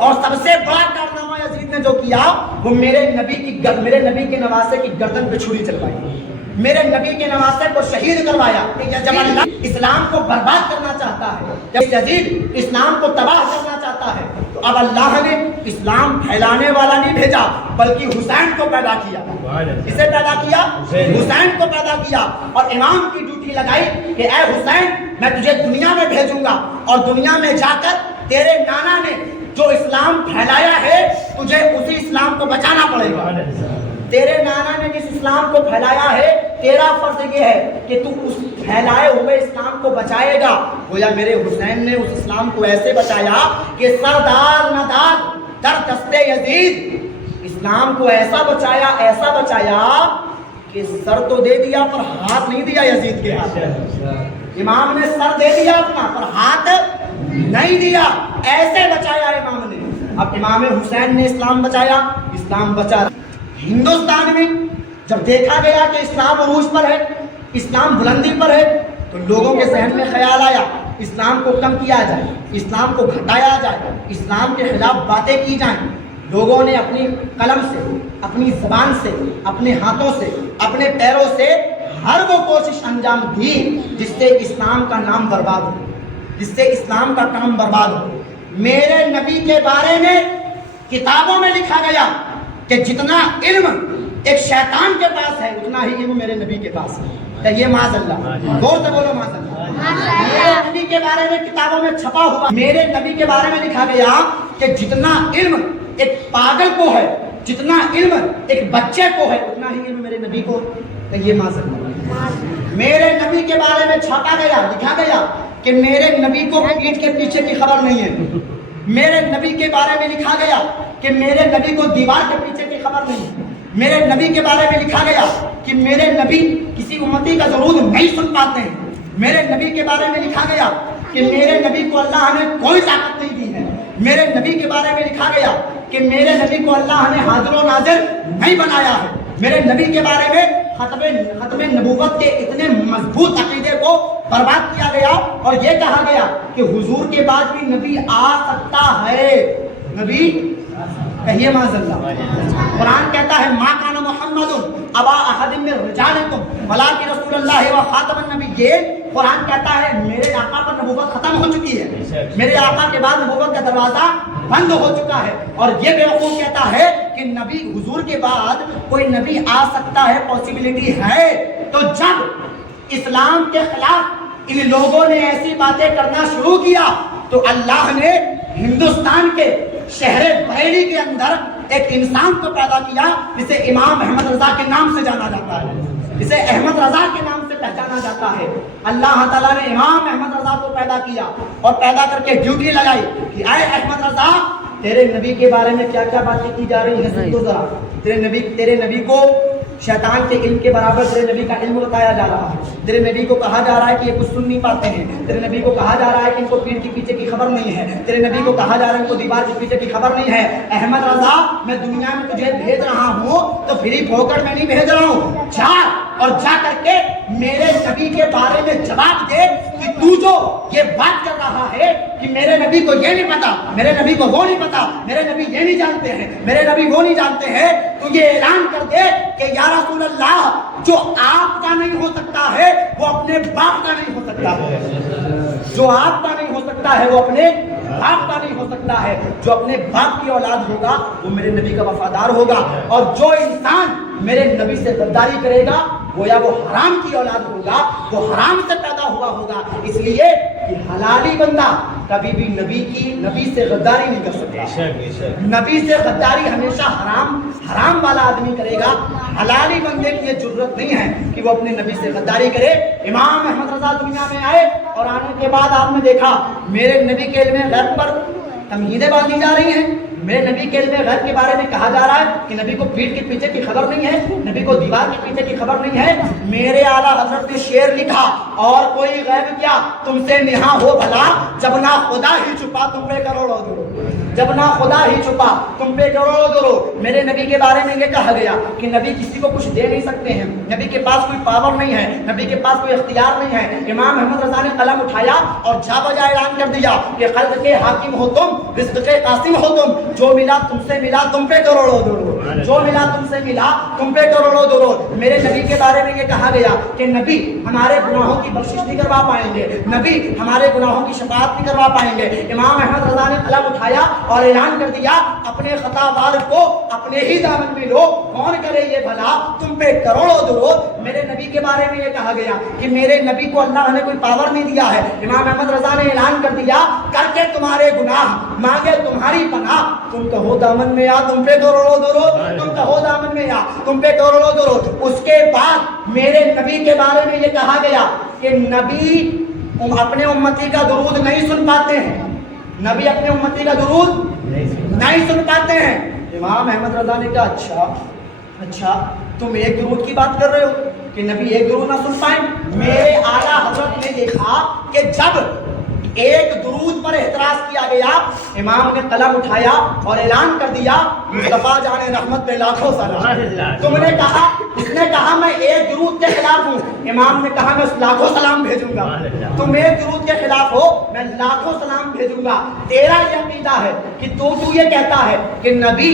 اور سب سے بڑا کارنامہ یزید نے جو کیا وہ میرے نبی کے نواسے کی گردن پہ چھری چلوائی، میرے نبی کے نواسے کو شہید کروایا۔ جب اللہ اسلام کو برباد کرنا چاہتا ہے، جب یزید اسلام کو تباہ کرنا چاہتا ہے تو اب اللہ نے اسلام پھیلانے والا نہیں بھیجا بلکہ حسین کو پیدا کیا۔ کسے پیدا کیا؟ حسین کو پیدا کیا۔ اور امام کی ڈیوٹی لگائی کہ اے حسین میں تجھے دنیا میں بھیجوں گا اور دنیا میں جا کر تیرے نانا نے جو اسلام پھیلایا ہے تجھے اسی اسلام کو بچانا پڑے گا۔ تیرے نانا نے جس اسلام کو پھیلایا ہے تیرا فرض یہ ہے کہ تو اس پھیلائے ہوئے اسلام کو بچائے گا۔ گویا میرے حسین نے اس اسلام کو ایسے بچایا کہ سردار ندار در دستے یزید، اسلام کو ایسا بچایا کہ سر تو دے دیا پر ہاتھ نہیں دیا یزید کے ہاتھ۔ امام نے سر دے دیا اپنا پر ہاتھ نہیں دیا، ایسے بچایا امام نے۔ اب امام حسین نے اسلام بچایا، اسلام بچا۔ ہندوستان میں جب دیکھا گیا کہ اسلام عروج پر ہے، اسلام بلندی پر ہے، تو لوگوں کے ذہن میں خیال آیا اسلام کو کم کیا جائے، اسلام کو گھٹایا جائے، اسلام کے خلاف باتیں کی جائیں۔ لوگوں نے اپنی قلم سے، اپنی زبان سے، اپنے ہاتھوں سے، اپنے پیروں سے ہر وہ کوشش انجام دی جس سے اسلام کا نام برباد ہو، جس سے اسلام کا کام برباد ہو۔ میرے نبی کے بارے میں کتابوں میں لکھا گیا کہ جتنا علم ایک شیطان کے پاس ہے اتنا ہی علم میرے نبی کے پاس ہے۔ کہیے معاذ اللہ، غور سے بولو معاذ اللہ۔ میرے نبی کے بارے میں کتابوں میں چھپا ہوا، میرے نبی کے بارے میں لکھا گیا کہ جتنا علم ایک پاگل کو ہے، جتنا علم ایک بچے کو ہے اتنا ہی علم میرے نبی کو۔ کہیے معاذ اللہ۔ میرے نبی کے بارے میں چھاپا گیا، لکھا گیا کہ میرے نبی کو پیٹھ کے پیچھے کی خبر نہیں ہے۔ میرے نبی کے بارے میں لکھا گیا کہ میرے نبی کو دیوار کے پیچھے کی خبر نہیں ہے۔ میرے نبی کے بارے میں لکھا گیا کہ میرے نبی کسی امتی کا ضرور نہیں سن پاتے ہیں۔ میرے نبی کے بارے میں لکھا گیا کہ میرے نبی کو اللہ نے کوئی طاقت نہیں دی ہے۔ میرے نبی کے بارے میں لکھا گیا کہ میرے نبی کو اللہ نے حاضر و ناظر نہیں بنایا ہے۔ میرے نبی کے بارے میں ختم نبوت کے اتنے مضبوط عقیدے کو برباد کیا گیا اور یہ کہا گیا کہ حضور کے بعد بھی نبی آ سکتا ہے. نبی کہیے معاذ اللہ. قرآن کہتا ہے ما کان محمد ابا احد من رجالکم ولکن رسول اللہ و خاتم النبیین. قرآن کہتا ہے میرے آقا پر نبوت ختم ہو چکی ہے, میرے آقا کے بعد نبوت کا دروازہ بند ہو چکا ہے. اور یہ بیوقوف کہتا ہے کہ نبی حضور کے بعد کوئی نبی آ سکتا ہے, پاسبلٹی ہے. تو جب اسلام کے خلاف ان لوگوں نے ایسی باتیں کرنا شروع کیا تو اللہ نے ہندوستان کے شہر بریلی کے اندر ایک انسان کو پیدا کیا جسے امام احمد رضا کے نام سے جانا جاتا ہے, جسے احمد رضا کے نام سے پہچانا جاتا ہے. اللہ تعالیٰ نے امام احمد رضا کو پیدا کیا اور پیدا کر کے ڈیوٹی لگائی کہ اے احمد رضا, تیرے نبی کے بارے میں کیا کیا باتیں کی جا رہی ہیں سن تو ذرا. تیرے نبی کو شیطان کے علم کے برابر تیرے نبی کا علم بتایا جا رہا ہے. تیرے نبی کو کہا جا رہا ہے کہ یہ کچھ سن نہیں پاتے ہیں. تیرے نبی کو کہا جا رہا ہے کہ ان کو پیٹھ کے پیچھے کی خبر نہیں ہے. تیرے نبی کو کہا جا رہا ہے ان کو دیوار کے پیچھے کی خبر نہیں ہے. احمد رضا, میں دنیا میں تجھے بھیج رہا ہوں تو فری پھوکڑ میں نہیں بھیج رہا ہوں. جا اور جا کر کے میرے نبی کے بارے میں جواب دے کہ تو جو یہ بات کر رہا ہے کہ میرے نبی کو یہ نہیں پتا, میرے نبی کو وہ نہیں پتا, میرے نبی یہ نہیں جانتے ہیں, میرے نبی وہ نہیں جانتے ہیں, تو یہ اعلان کر دے کہ یا رسول اللہ, جو آپ کا نہیں ہو سکتا ہے وہ اپنے باپ کا نہیں ہو سکتا ہے. جو آپ کا نہیں ہو سکتا ہے وہ اپنے باپ کا نہیں ہو سکتا ہے. جو اپنے باپ کی اولاد ہوگا وہ میرے نبی کا وفادار ہوگا, اور جو انسان میرے نبی سے غداری کرے گا گویا وہ حرام کی اولاد ہوگا, وہ حرام سے پیدا ہوا ہوگا. اس لیے کہ حلالی بندہ کبھی بھی نبی سے غداری نہیں کر سکتا. نبی سے غداری ہمیشہ حرام والا آدمی کرے گا. حلالی بندے کی یہ جرت نہیں ہے کہ وہ اپنے نبی سے غداری کرے. امام احمد رضا دنیا میں آئے اور آنے کے بعد آپ نے دیکھا میرے نبی کے علم غیب پر تمہیدیں باندھی جا رہی ہیں. میرے نبی کے علم غیب کے بارے میں کہا جا رہا ہے کہ نبی کو پیٹھ کے پیچھے کی خبر نہیں ہے, نبی کو دیوار کے پیچھے کی خبر نہیں ہے. میرے اعلیٰ حضرت نے شعر لکھا, اور کوئی غیب کیا تم سے نہا ہو بھلا, جب نہ خدا ہی چھپا تم پہ کروڑوں درود, جب نہ خدا ہی چھپا تم پہ کروڑوں درود. میرے نبی کے بارے میں یہ کہا گیا کہ نبی کسی کو کچھ دے نہیں سکتے ہیں, نبی کے پاس کوئی پاور نہیں ہے, نبی کے پاس کوئی اختیار نہیں ہے. امام احمد رضا نے قلم اٹھایا اور جا بجا اعلان کر دیا کہ خلق کے حاکم ہو تم, رزق کے قاسم ہو تم, جو ملا تم سے ملا تم پہ کروڑوں درود, جو ملا تم سے ملا تم پہ کروڑوں درود. میرے نبی کے بارے میں یہ کہا گیا کہ نبی ہمارے گناہوں کی بخشش نہیں کروا پائیں گے, نبی ہمارے گناہوں کی شفاعت نہیں کروا پائیں گے. امام احمد رضا نے قلم اٹھایا اور اعلان کر دیا اپنے خطا وار کو اپنے ہی دامن میں لو, کون کرے یہ بھلا تم پہ کروڑوں درود. میرے نبی کے بارے میں یہ کہا گیا کہ میرے نبی کو اللہ نے کوئی پاور نہیں دیا ہے. امام احمد رضا نے اعلان کر دیا کر کے تمہارے گناہ مانگے تمہاری پناہ, تم کہو دامن میں آ تم پہ کروڑوں درود, تم کہو دامن میں آ تم پہ کروڑوں درود. اس کے بعد میرے نبی کے بارے میں یہ کہا گیا کہ نبی اپنے امتی کا درود نہیں سن پاتے ہیں, نبی اپنے امتی کا درود نہیں سن پاتے ہیں. امام احمد رضا نے کہا اچھا تم ایک درود کی بات کر رہے ہو کہ نبی ایک درود نہ سن پائیں. میرے اعلیٰ حضرت نے دیکھا کہ جب ایک درود پر اعتراض کیا گیا, امام نے قلم اٹھایا اور اعلان کر دیا مصطفیٰ جان رحمت پہ لاکھوں سلام. تم نے کہا, اس نے کہا میں ایک درود کے خلاف ہوں, امام نے کہا میں لاکھوں سلام بھیجوں گا. تم ایک درود کے خلاف ہو, میں لاکھوں سلام بھیجوں گا. تیرا یہ عقیدہ ہے کہ تو یہ کہتا ہے کہ نبی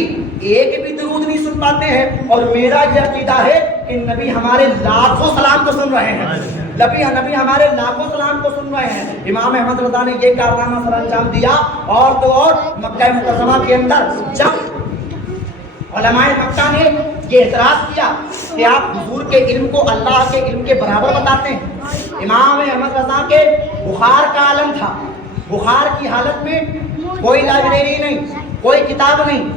ایک بھی درود نہیں سن پاتے ہیں, اور میرا یہ عقیدہ ہے کہ نبی ہمارے لاکھوں سلام کو سن رہے ہیں, نبی ہمارے لاکھوں سلام کو سن رہے ہیں. امام احمد رضا نے یہ کارنامہ سر انجام دیا. اور تو اور مکہ مکرمہ کے اندر جب علماء مکہ نے یہ اعتراض کیا کہ آپ حضور کے علم کو اللہ کے علم کے برابر بتاتے ہیں. امام احمد رضا کے بخار کا عالم تھا, بخار کی حالت میں کوئی لائبریری نہیں, کوئی کتاب نہیں.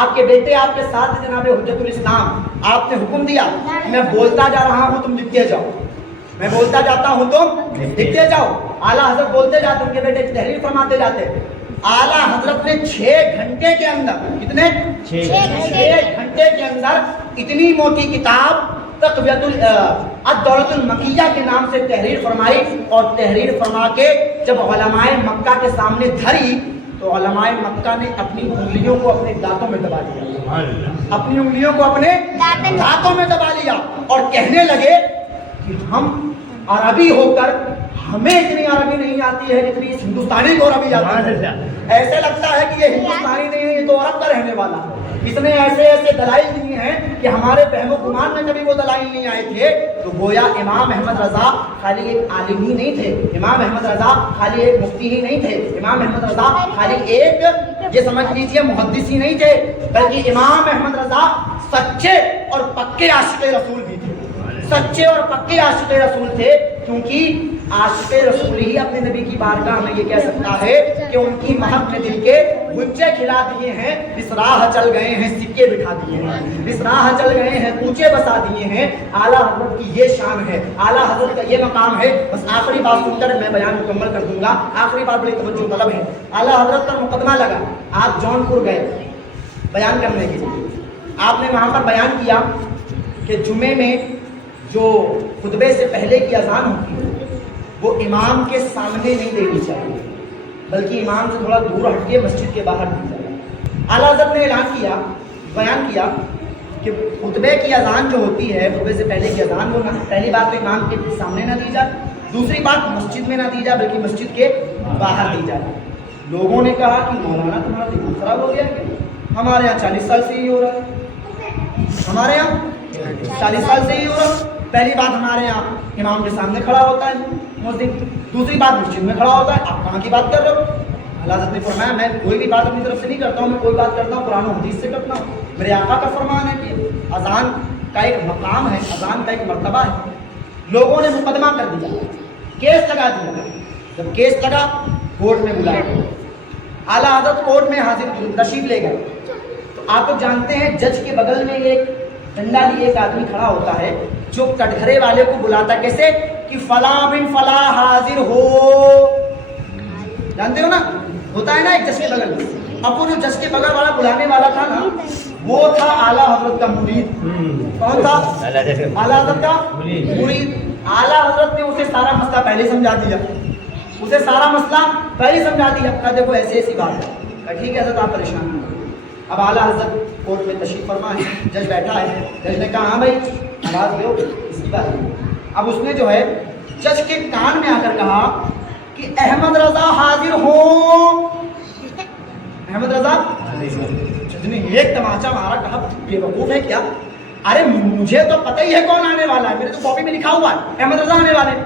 آپ کے بیٹے آپ کے ساتھ جناب حجت الاسلام, آپ نے حکم دیا میں بولتا جا رہا ہوں تم لکھتے جاؤ, میں بولتا جاتا ہوں تم لکھتے جاؤ. اعلیٰ حضرت بولتے جاتے, ان کے بیٹے تحریر فرماتے جاتے. اعلیٰ حضرت نے 6 گھنٹے کے اندر, کتنے 6 گھنٹے کے اندر اتنی موٹی کتاب تقویۃ الدولۃ المکیہ کے نام سے تحریر فرمائی, اور تحریر فرما کے جب علماء مکہ کے سامنے دھری تو علماء مکہ نے اپنی انگلیوں کو اپنے دانتوں میں دبا لیا، اپنی انگلیوں کو اپنے دانتوں میں دبا لیا اور کہنے لگے کہ ہم عربی ہو کر ہمیں اتنی عربی نہیں آتی ہے جتنی اس ہندوستانی کو عربی آتی ہے۔ ایسے لگتا ہے کہ یہ ہندوستانی نہیں ہے، یہ تو عرب کا رہنے والا ہے۔ اس نے ایسے ایسے دلائل دیے ہیں کہ ہمارے فہم و گمان میں کبھی وہ دلائل نہیں آئے تھے۔ تو گویا امام احمد رضا خالی ایک عالم ہی نہیں تھے، امام احمد رضا خالی ایک مفتی ہی نہیں تھے، امام احمد رضا خالی ایک یہ سمجھ لیجیے محدث ہی نہیں تھے، بلکہ امام احمد رضا سچے اور پکے عاشق رسول بھی تھے، سچے اور پکے عاشق رسول تھے، کیونکہ عاشق رسول ہی اپنے نبی کی بارگاہ میں یہ کہہ سکتا ہے کہ ان کی مہک نے دل کے گنجے کھلا دیے ہیں، اس راہ چل گئے ہیں سکے بٹھا دیے ہیں، اس راہ چل گئے ہیں کوچے بسا دیے ہیں۔ اعلیٰ حضرت کی یہ شان ہے، اعلیٰ حضرت کا یہ مقام ہے۔ بس آخری بات سن کر میں بیان مکمل کر دوں گا، آخری بات بڑی توجہ طلب ہے۔ اعلیٰ حضرت پر مقدمہ لگا، آپ جونپور گئے بیان کرنے کے لیے، آپ نے وہاں پر بیان کیا کہ جمعے میں جو خطبے سے پہلے کی اذان ہوتی ہے وہ امام کے سامنے نہیں دینی چاہیے، بلکہ امام سے تھوڑا دور ہٹ کے مسجد کے باہر دی جائے۔ اعلیٰ حضرت نے اعلان کیا، بیان کیا کہ خطبے کی اذان جو ہوتی ہے، خطبے سے پہلے کی اذان، وہ پہلی بات تو امام کے سامنے نہ دی جائے، دوسری بات مسجد میں نہ دی جائے بلکہ مسجد کے باہر دی جائے۔ لوگوں نے کہا کہ مولانا تمہارا دماغ خراب ہو گیا کہ ہمارے یہاں 40 سال سے ہی ہو رہا ہے، ہمارے یہاں 40 سال سے ہی ہو رہا ہے۔ پہلی بات ہمارے یہاں امام کے سامنے کھڑا ہوتا ہے مؤذن، دوسری بات مسجد میں کھڑا ہوتا ہے، آپ کہاں کی بات کر رہے ہو؟ اللہ حضرت نے فرمایا میں کوئی بھی بات اپنی طرف سے نہیں کرتا ہوں، میں کوئی بات کرتا ہوں قرآن و حدیث سے کرتا ہوں۔ میرے آقا کا فرمان ہے کہ اذان کا ایک مقام ہے، اذان کا ایک مرتبہ ہے۔ لوگوں نے مقدمہ کر دیا، کیس لگا دیا، جب کیس لگا کورٹ میں بلایا، اعلیٰ حضرت کورٹ میں حاضر تشریف لے گئے۔ تو آپ لوگ جانتے ہیں جج کے بغل میں ایک ڈنڈا لیے ایک آدمی کھڑا ہوتا ہے جو کٹگھرے والے کو بلاتا کیسے کہ فلاں بن فلاں حاضر ہو، جانتے ہو نا، ہوتا ہے نا ایک جج کے بغل میں۔ اب وہ جو جج کے بغل والا بلانے والا تھا نا، وہ تھا اعلیٰ حضرت کا مرید۔ کون تھا؟ اعلیٰ حضرت کا مرید۔ اعلیٰ حضرت نے اسے سارا مسئلہ پہلے سمجھا دیا، اسے سارا مسئلہ پہلے سمجھا دیا، کہا دیکھو ایسی ایسی بات ہے، ٹھیک ہے حضرت آپ پریشان نہ ہوں۔ اب اعلیٰ حضرت کورٹ میں تشریف فرما ہے، جج بیٹھا ہے، جج نے کہا ہاں بھائی آواز دو اس کی بات ہے۔ اب اس نے جو ہے جج کے کان میں آ کر کہا کہ احمد رضا حاضر ہو، احمد رضا۔ جج نے ایک تماچا مارا، کہا بے وقوف ہے کیا؟ ارے مجھے تو پتہ ہی ہے کون آنے والا ہے، میرے تو کاپی میں لکھا ہوا ہے احمد رضا آنے والے،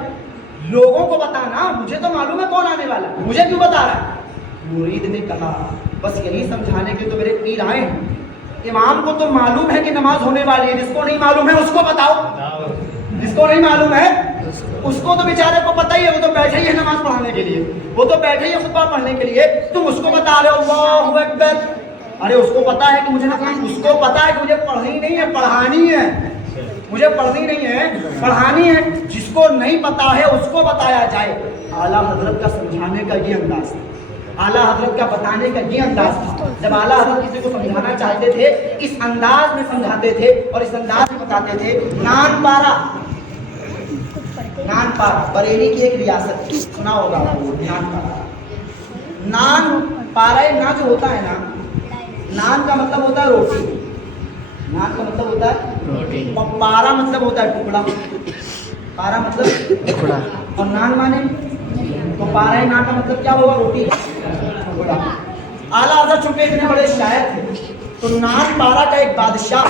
لوگوں کو بتانا، مجھے تو معلوم ہے کون آنے والا ہے، مجھے کیوں بتا رہا ہے؟ مرید نے کہا بس یہی سمجھانے کے تو میرے پیر آئے ہیں، امام کو تو معلوم ہے کہ نماز ہونے والی ہے، جس کو نہیں معلوم ہے اس کو بتاؤ، جس کو نہیں معلوم ہے اس کو تو بیچارے کو پتہ ہی ہے، وہ تو بیٹھے ہی ہے نماز پڑھانے کے لیے، وہ تو بیٹھے ہی ہے خطبہ پڑھنے کے لیے، تم اس کو بتا رہے ہو اللہ اکبر۔ ارے اس کو پتا ہے کہ مجھے اس کو پتا ہے کہ مجھے پڑھنی نہیں ہے پڑھانی ہے، مجھے پڑھنی نہیں ہے پڑھانی ہے، جس کو نہیں پتا ہے اس کو بتایا جائے۔ اعلیٰ حضرت کا سمجھانے کا یہ انداز تھا، اعلیٰ حضرت کا بتانے کا یہ انداز تھا۔ جب اعلیٰ حضرت کسی کو سمجھانا چاہتے تھے اس انداز میں سمجھاتے تھے اور اس انداز میں بتاتے تھے۔ نان پارا، نان پارا بریلی کی ایک ریاست، سنا ہوگا نان پارا۔ نان پارا نا جو ہوتا ہے نا، نان کا مطلب ہوتا ہے روٹی، نان کا مطلب ہوتا ہے روٹی، اور پارا مطلب ہوتا ہے ٹکڑا، پارا مطلب ٹکڑا اور نان مانے تو پارا نان کا مطلب کیا ہوگا؟ روٹی ٹکڑا۔ اعلیٰ حضرت چونکہ اتنے بڑے شاعر تھے تو نان پارا کا ایک بادشاہ،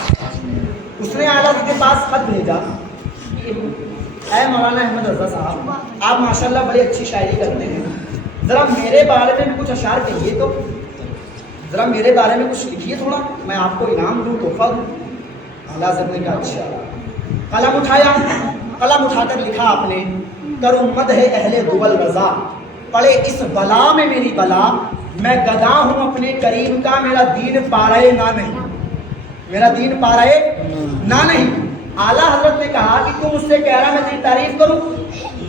اس نے اعلیٰ حضرت کے پاس خط بھیجا، اے مولانا احمد رضا صاحب آپ ماشاءاللہ بڑی اچھی شاعری کرتے ہیں، ذرا میرے بارے میں بھی کچھ اشعار کہیے، تو ذرا میرے بارے میں کچھ لکھیے، تھوڑا میں آپ کو انعام دوں، تحفہ دوں۔ اعلیٰ حضرت نے کہا اچھا۔ قلم اٹھایا، قلم اٹھا کر لکھا آپ نے، کر امت ہے اہل دول رضا، پڑے اس بلا میں میری بلا، میں گدا ہوں اپنے کریم کا، میرا دین پارے نہ نہیں، میرا دین پارے نہ نہیں۔ اعلیٰ حضرت نے کہا کہ تم اس سے کہہ رہا میں تیری تعریف کروں،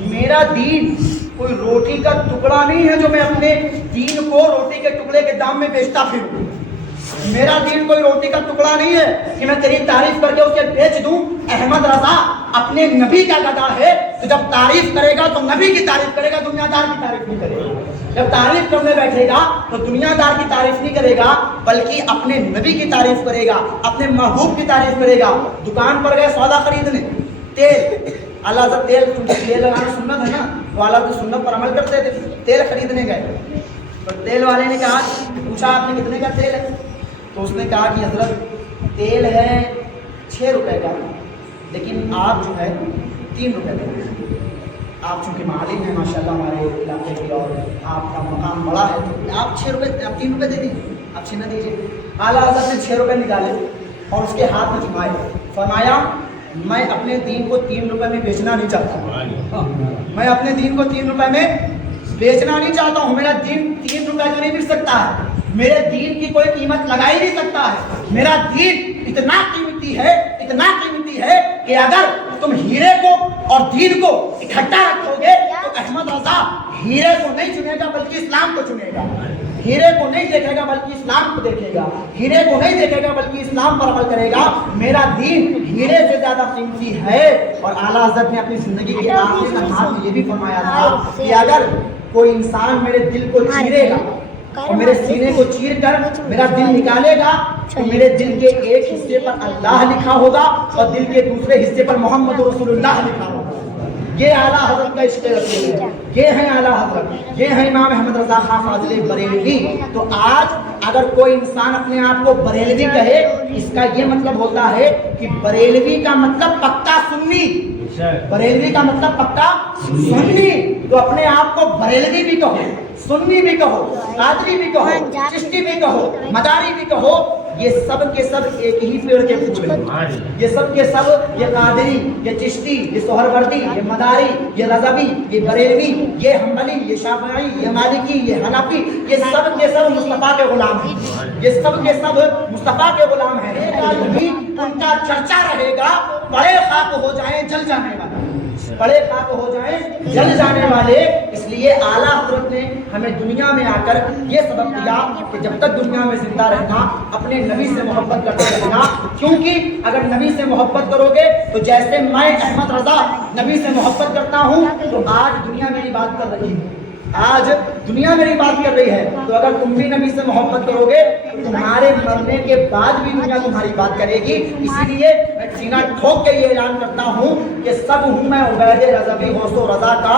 میرا دین کوئی روٹی کا ٹکڑا نہیں ہے جو میں اپنے دین کو روٹی کے ٹکڑے کے دام میں بیچتا پھروں، میرا دین کوئی روٹی کا ٹکڑا نہیں ہے کہ میں تیری تعریف کر کے اسے بیچ دوں. احمد رضا اپنے نبی کا گدا ہے, تو جب تعریف کرے گا تو نبی کی تعریف کرے گا, دنیا دار کی تعریف نہیں کرے گا. جب تعریف کرنے بیٹھے گا تو دنیا دار کی تعریف نہیں کرے گا, بلکہ اپنے نبی کی تعریف کرے گا, اپنے محبوب کی تعریف کرے گا. دکان پر گئے سودا خریدنے, تیل, اعلیٰ حضرت تیل لگانا سنت ہے نا, تو اعلیٰ حضرت سنت پر عمل کرتے تھے. تیل خریدنے گئے تو تیل والے نے کہا, پوچھا آپ نے کتنے کا تیل ہے؟ تو اس نے کہا کہ حضرت تیل ہے 6 روپے کا, لیکن آپ جو ہے 3 روپے کا. آپ چونکہ معلم ہیں ماشاءاللہ ہمارے علاقے کے, اور آپ کا مقام بڑا ہے, تو آپ 6 روپے, آپ 3 روپے دے دیجیے, آپ 6 نہ دیجیے. اعلیٰ حضرت نے 6 روپے نکالے اور اس کے ہاتھ میں جمائے, فرمایا میں اپنے دین کو 3 روپے میں بیچنا نہیں چاہتا, میں اپنے دین کو 3 روپے میں بیچنا نہیں چاہتا ہوں. میرا دین 3 روپے کا نہیں بک سکتا ہے, میرے دین کی کوئی قیمت لگا ہی نہیں سکتا ہے. میرا دین اتنا قیمتی ہے, اتنا قیمتی ہے کہ اگر تم ہیرے کو اور دین کو اکٹھا رکھو گے تو احمد رضا ہیرے کو نہیں چنے گا بلکہ اسلام کو چنے گا. ہیرے کو نہیں دیکھے گا بلکہ اسلام کو دیکھے گا, ہیرے کو نہیں دیکھے گا بلکہ اسلام پر عمل کرے گا. میرا دین ہیرے سے زیادہ قیمتی ہے. اور اعلیٰ حضرت نے اپنی زندگی کے آخری لمحات میں یہ بھی فرمایا تھا کہ اگر کوئی انسان میرے دل کو چیرے گا اور میرے سینے کو چیر کر میرا دل نکالے گا, تو میرے دل کے ایک حصے پر اللہ لکھا ہوگا اور دل کے دوسرے حصے پر محمد رسول اللہ لکھا ہوگا. یہ اعلیٰ حضرت کا عشق رسول ہے, یہ ہیں اعلیٰ حضرت, یہ ہیں امام احمد رضا خان فاضل بریلوی. تو آج اگر کوئی انسان اپنے آپ کو بریلوی کہے, اس کا یہ مطلب ہوتا ہے کہ بریلوی کا مطلب پکا سنی, بریلوی کا مطلب پکا سنی. تو اپنے آپ کو بریلوی بھی کہو, سنی بھی کہو, قادری بھی کہو, چشتی بھی کہو, مداری بھی کہو, یہ سب کے سب ایک ہی پیڑ کے پھول ہیں. یہ سب کے سب, یہ قادری, یہ چشتی, یہ سہروردی, یہ مداری, یہ رضوی, یہ بریلوی, یہ حنبلی, یہ شافعی, یہ مالکی, یہ حنفی, یہ سب کے سب مصطفیٰ کے غلام ہیں. یہ سب کے سب مصطفیٰ کے غلام ہیں. ان کا چرچا رہے گا, بڑے خاک ہو جائیں جل جانے والے, بڑے خاک ہو جائیں جل جانے والے. اس لیے اعلیٰ حضرت نے ہمیں دنیا میں آ کر یہ سبق دیا کہ جب تک دنیا میں زندہ رہنا اپنے نبی سے محبت کرتے رہنا, کیونکہ اگر نبی سے محبت کرو گے تو جیسے میں احمد رضا نبی سے محبت کرتا ہوں, تو آج دنیا میری بات کر رہی ہے, آج دنیا میری بات کر رہی ہے. تو اگر تم بھی نبی سے محبت کرو گے تو تمہارے مرنے کے بعد بھی دنیا تمہاری بات کرے گی. اسی لیے میں سینہ ٹھوک کے یہ اعلان کرتا ہوں کہ سب ہوں میں عبید رضوی غوث و رضا کا,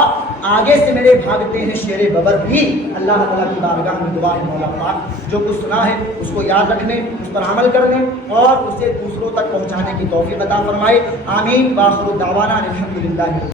آگے سے میرے بھاگتے ہیں شیر ببر بھی. اللہ تعالیٰ کی بارگاہ میں دعا ہے مولا پاک جو کچھ سنا ہے اس کو یاد رکھنے, اس پر عمل کرنے اور اسے دوسروں تک پہنچانے کی توفیق عطا فرمائے. آمین. وآخر دعوانا الحمدللہ.